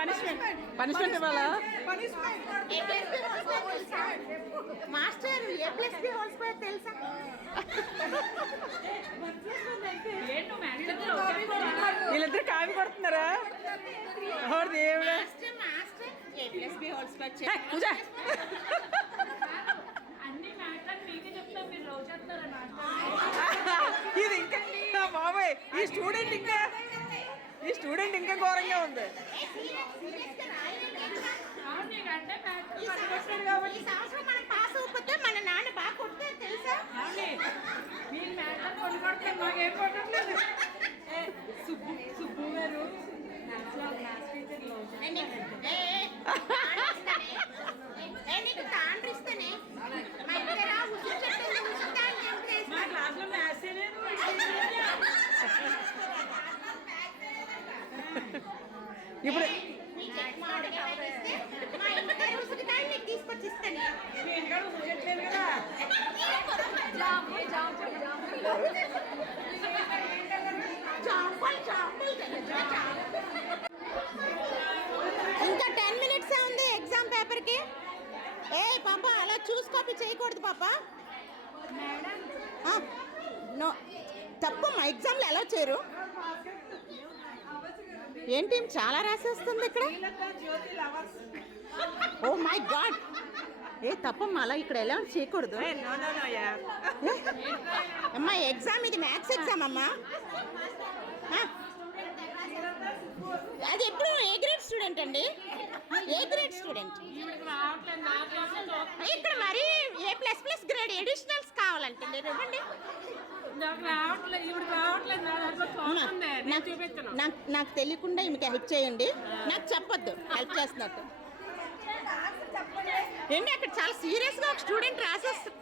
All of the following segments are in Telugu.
పనిష్మెంట్ పనిష్మెంట్ ఇవ్వాలా? Master A plus B whole square తెలుసా వీళ్ళిద్దరు కావి కొడుతున్నారా? దేవుడా. పూజ. ఇది ఇంకా బాబాయ్ ఈ స్టూడెంట్ ఇంకా ఈ స్టూడెంట్ ఇంకా ఘోరంగా ఉంది. అవును నీకంటే మ్యాటర్ ఈ సంవత్సరం ఈ సంవత్సరం మనం పాస్ అవ్వకపోతే మన నాన్న బాగా కొడతారు తెలుసా మీరు మ్యాటర్ కొన్ని కొడితే మాకేం కొట్టట్లేదు ఏ, సుబ్బు సుబ్బు గారు క్లాస్ టీచర్ రోజు ఏ, నీకు- ఏ, ఏ, తాండ్రిస్తానే. ఏ, నీకు తాండ్రిస్తానే. మా ఇంటికి రా, ఉసురు చెట్టు ఉంది, ఉసురు తాండ్రి మా చేస్తా. క్లాస్లో మ్యాథ్స్ లేదు ఇప్పుడు ఏ, నీ చెట్టు మామిడికాయ వేస్తే మా ఇంటికి రా, ఉసురు తాండ్రి నీకు తీసుకొచ్చి ఇస్తాను. మీ ఇంటికాడ చూడట్లేదు కదా జాంపల్, జాంపల్ తెలుసా, జాంపల్. ఇంకా టెన్ మినిట్స్ ఉంది ఎగ్జామ్ పేపర్కి? ఏ పాప అలా చూసి కాపీ చేయకూడదు పాప. నో తప్పమ్మా ఎగ్జామ్లు ఎలా చేయరు. ఏంటి చాలా రాసేస్తుంది ఇక్కడ? ఓ మై గాడ్ ఏ తప్పమ్మా అలా ఇక్కడ ఎలా చేయకూడదు? నో నో నో యా అమ్మా ఎగ్జామ్ ఇది మ్యాథ్స్ ఎగ్జామ్ అమ్మా? అది ఎప్పుడు? ఏ గ్రేడ్ స్టూడెంట్ అండి? A grade student. ఇక్కడ మరి A plus plus grade additionals కావాలంటే ఇవ్వండి రావట్లేదు రావట్లేదు నా దాంట్లో అవునా? చూస్తుంది నేను నాకు నాకు తెలియకుండా ఈమెకి హెల్ప్ చేయండి. నాకు చెప్పొద్దు. హెల్ప్ చేస్తున్నట్టు. ఏంటి అక్కడ చాలా సీరియస్గా ఒక స్టూడెంట్ రాసేస్తుంది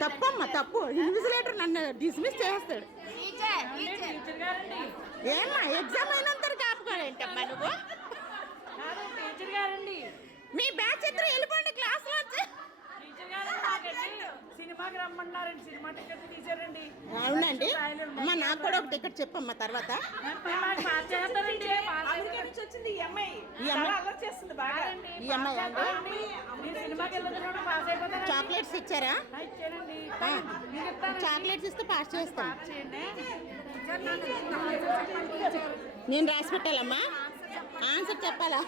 తప్పమ్మా తప్పు. ఇన్విజిలేటర్ నన్ను డిస్మిస్ చేస్తాడు ఏమ్మా ఎగ్జామ్ అయినంత కాపుకోడేంటమ్మా నువ్వు? మీ బ్యాచ్ ఇద్దరు వెళ్ళిపోండి క్లాస్లో టీచర్ గారు మాకండి సినిమాకి రమ్మన్నారండి. Cinema ticket తీసారండి. అవునండి. అమ్మా నాకు కూడా ఒక టికెట్ చెప్పమ్మా తర్వాత. మాకు పాస్ చేస్తారండి. పాస్ అమెరికా నుంచి వచ్చింది ఈ అమ్మాయి. ఈ అమ్మాయి- చాలా అల్లరి చేస్తుంది బాగా. చేస్తారండి ఈ అమ్మాయి అండి. మీరు సినిమాకి వెళ్ళదు పాస్ అయిపోతారా చాక్లెట్స్ ఇచ్చారా? చాక్లెట్స్ ఇస్తే పాస్ చేస్తాం. పాస్ చేయండి. నేను రాసి పెట్టాలమ్మా. ఆన్సర్ చెప్పాలా?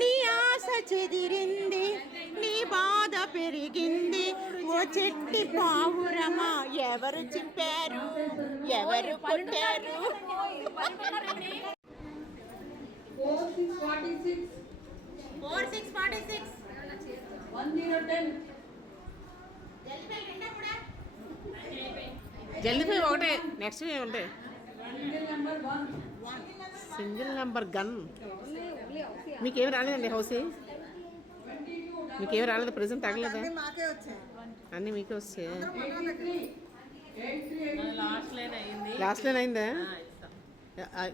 నీ ఆశ చెదిరింది నీ బాధ పెరిగింది. ఓ చెట్టి పావురమా ఎవరు చింపారు? ఎవరు కొట్టారు? Four six forty six. one zero ten, జల్దీ ఒకటే నెక్స్ట్ one. సింగిల్ నెంబర్ గన్ మీకేం రాలేదండి హౌస్? మీకేం రాలేదు? ప్రెసెంట్ తగలేదా? అన్నీ మీకే eight. లాస్ట్ లైన్ అయింది?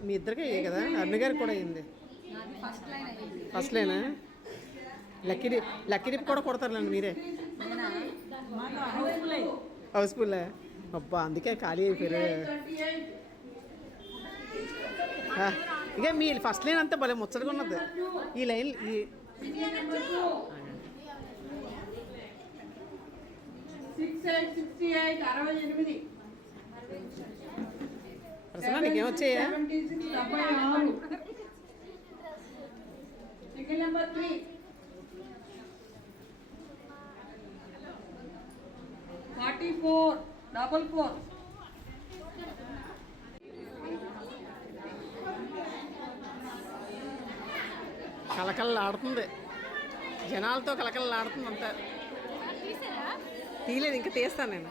మీ ఇద్దరికి అయ్యాయి కదా? అరుణ గారికి కూడా అయింది ఫస్ట్ లైనా లక్కీ డిప్ లక్కీ డిప్ కూడా కొడతారులేండి మీరే. హౌస్ఫుల్ అబ్బా అందుకే ఖాళీ అయిపోయారు. ఇక మీ ఫస్ట్ లైన్ అంతా భలే ముచ్చటగా ఉన్నది. ఈ లైన్ ఈ single four Prasanna double four. కలకలలాడుతుంది జనాలతో కలకలలాడుతుంది అంతా. తీయలేదు ఇంకా తీస్తాను నేను.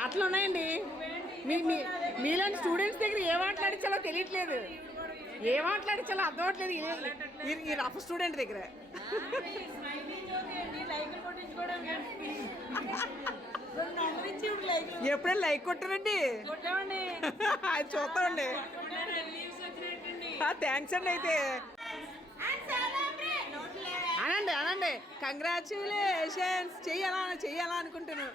ఆటలు ఉన్నాయండి. మీ మీ మీలాంటి స్టూడెంట్స్ దగ్గర ఏ మాట్లాడించాలో తెలియట్లేదు. ఏం మాట్లాడి చాలా అవ్వట్లేదు ఈ రఫ్ స్టూడెంట్ దగ్గర. ఎప్పుడైనా లైక్ కొట్టారండి? అది చూస్తామండి. థ్యాంక్స్ అండి అయితే. అనండి అనండి. కంగ్రాచులేషన్స్ చెయ్యాలా చెయ్యాలా అనుకుంటున్నాను.